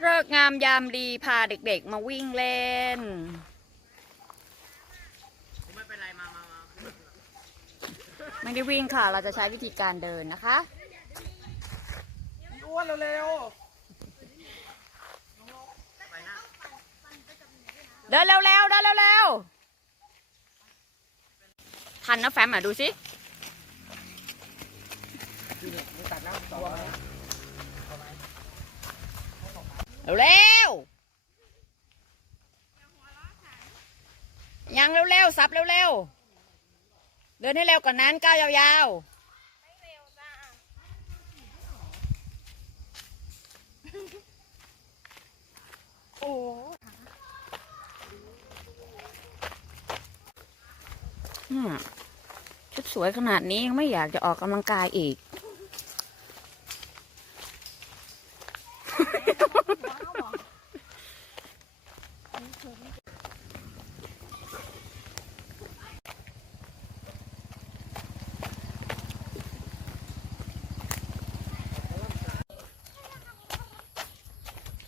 เลิกงามยามดีพาเด็กๆมาวิ่งเล่น ไม่เป็นไรมามามาไม่ได้วิ่งค่ะ เราจะใช้วิธีการเดินนะคะ อ้วนเร็วไปนะเดินเร็วๆเดินเร็วๆทันนะแฟมอะดูสิ ตัดน้ำสอ เร็วๆยังเร็วๆสับเร็วๆเดินให้เร็วกว่านั้นก้าวยาวๆโอ้ชุดสวยขนาดนี้ยังไม่อยากจะออกกำลังกายอีก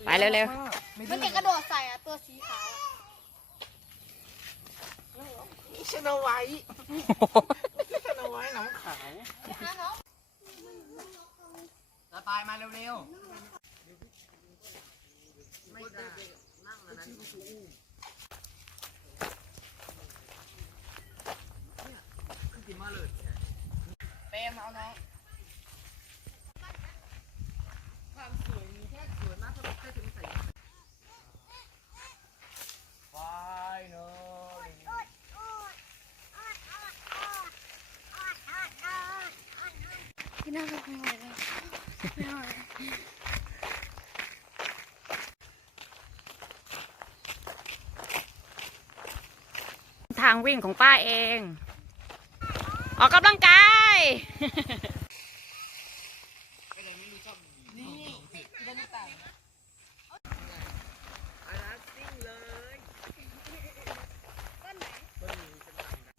ไปเร็วมันจะกระโดดใส่อะตัวสีขาวอะนี่ชโนไวท์ชโนไวท์หนังขาวฮะน้องสบายมาเร็วๆไม่ได้นั่งอันนั้นขึ้นกินมาเลยเปมเอาน้องความสวยมีแค่สวยมากเท่ากับแค่ถึงใส่ไปเนอะ พี่ น่ารักมากเลยไม่เอาเลยๆทางวิ่งของป้าเอง ออกกำลังกาย นี่เล่นต่างอันนั้นซิ่งเลย ก้อนไหน ต้นนี้เป็นต่างนะ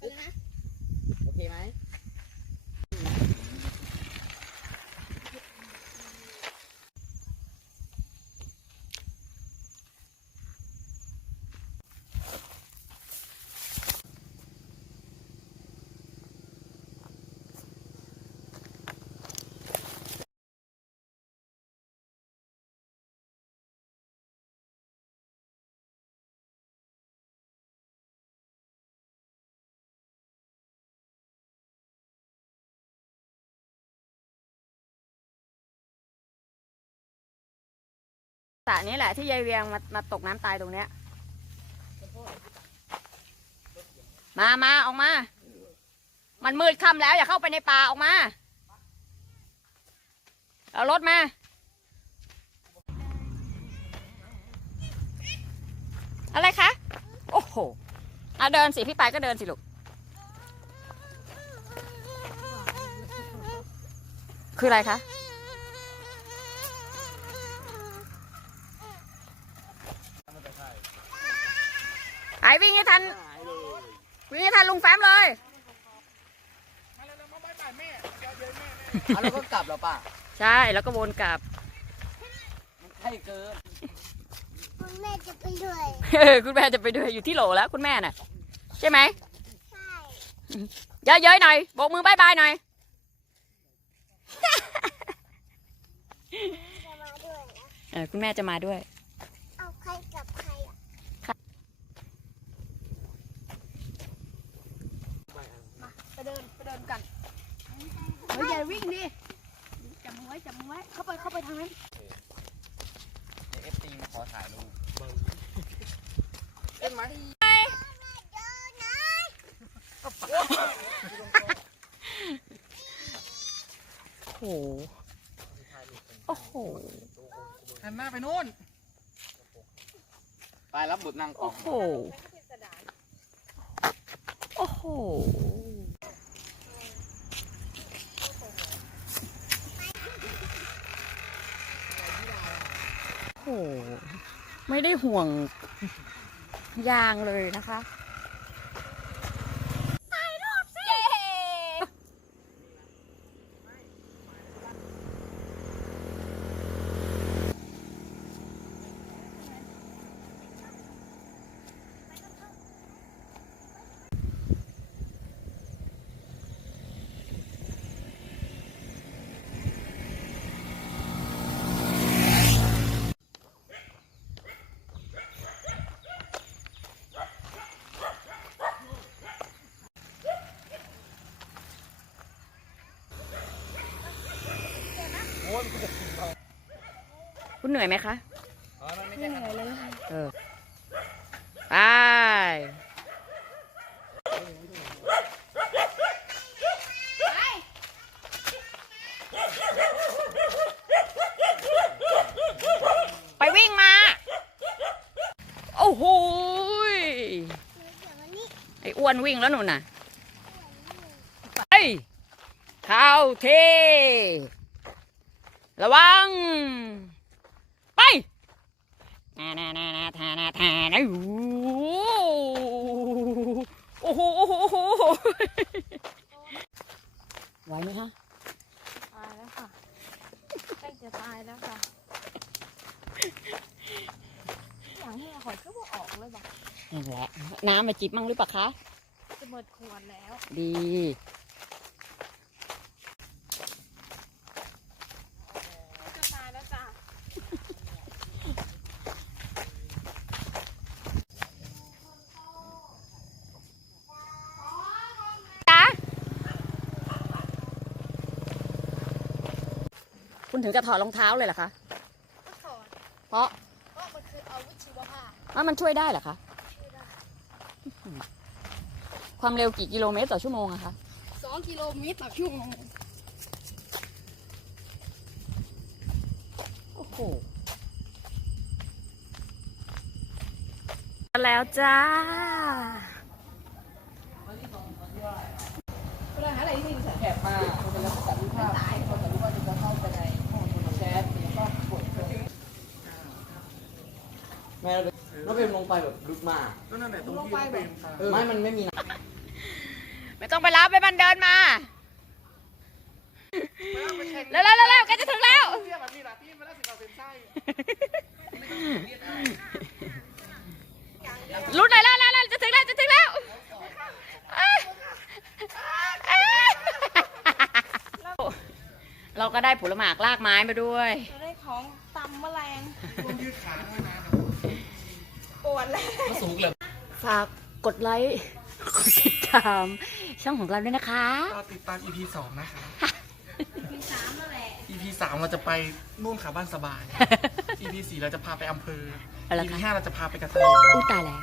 อะไรนะ โอเคไหม ส ระนี้แหละที่ยายเวียงมามาตกน้ำตายตรงเนี้ย มามาออกมา มันมืดค่ำแล้วอย่าเข้าไปในป่าออกมา เอารถมาอะไรคะ โอ้โหเอะเดินสิ พี่ปายก็เดินสิลูก คืออะไรคะ ไอวิ่งให้ทันหายเลยวิ่งให้ทันลุงแฟมเลยมาเร็วๆมาบายบายแม่เดี๋ยวเดี๋ยวแม่แม่เอาแล้วก็กลับแล้วป่ะใช่แล้วก็วนกลับมันใช่เกินคุณแม่จะไปด้วยคุณแม่จะไปด้วยอยู่ที่โหลแล้วคุณแม่น่ะ ใช่ไหมใช่เย้ยๆหน่อยโบกมือบายบายหน่อยจะมาด้วยนะ เออคุณแม่จะมาด้วย เอาใครกับใครอะ มาไป เดินไปเดินกันเฮ้ยอย่าวิ่งดิจับมือไว้จับมือไว้เข้าไปเข้าไปทางนั้นเอฟซีมาขอถ่ายรูปเล่นไหมโอ้โห โอ้โหหันหน้าไปนู่น ไปรับบทนางกอโอ้งโห โอ้โห โอ้โห ไม่ได้ห่วงยางเลยนะคะ คุณเหนื่อยไหมคะอ๋อมันไม่ไม่ใช่เหนื่อยเลยเออไปไปวิ่งมา โอ้โหยไอ้อ้วนวิ่งแล้วหนูน่ะไปเข้าเทระวัง ไปนานานานาทานาทานาโอ้โหโอ้โหโอ้โหไหวไหมฮะตายแล้วค่ะใกล้จะตายแล้วค่ะ อย่างที่หอยก็บอกออกเลยบอกนั่นแหละ น้ำมาจิบมั่งหรือเปล่าคะ จะหมดขวดแล้ว ดี จะตายแล้วจ้ะ จ๊ะ คุณถึงจะถอดรองเท้าเลยเหรอคะก็ถอดเพราะเพราะมันคืออาวุธชีวภาพว่ามันช่วยได้เหรอคะช่วยได้ความเร็วกี่กิโลเมตรต่อชั่วโมงอะคะสองกิโลเมตรต่อชั่วโมงโอ้โหแล้วจ้าเวลาหาอะไรที่มีสัญแถบมามันเป็นลักษณะรูปภาพเขาจะรู้ว่าจะเข้าไปในห้องโทรแชทแล้วก็กด แม่เราเป็นลงไปแบบลึกมากก็นั่นแหละตรงที่เราเป็นไม่มันไม่มีน้ไม่ต้องไปรับไปมันเดินมา เร็วๆเร็วๆแกจะถึงแล้วเทียบแบบนี้ละที่มาแล้วสิบเปอร์เซ็นต์ไส้รุ่นไหนแล้วแล้วจะถึงแล้วจะถึงแล้วเอ้ยเอ้ยเราก็ได้ผลหมากลากไม้มาด้วย จะได้ของตำแมลง ต้องยืดขาด้วยนะป วดแล้วำก็สูงเลยฝากกดไลค์กดติดตาม ช่องของเราด้วยนะคะ ก็ติดตาม EP สองนะคะมีสามนั่นแหละ EP สามเราจะไปนู่นขาบ้านสบาย EP สี่เราจะพาไปอำเภออะไร EP คะห้าเราจะพาไปกระทะเล อู้ตายแล้ว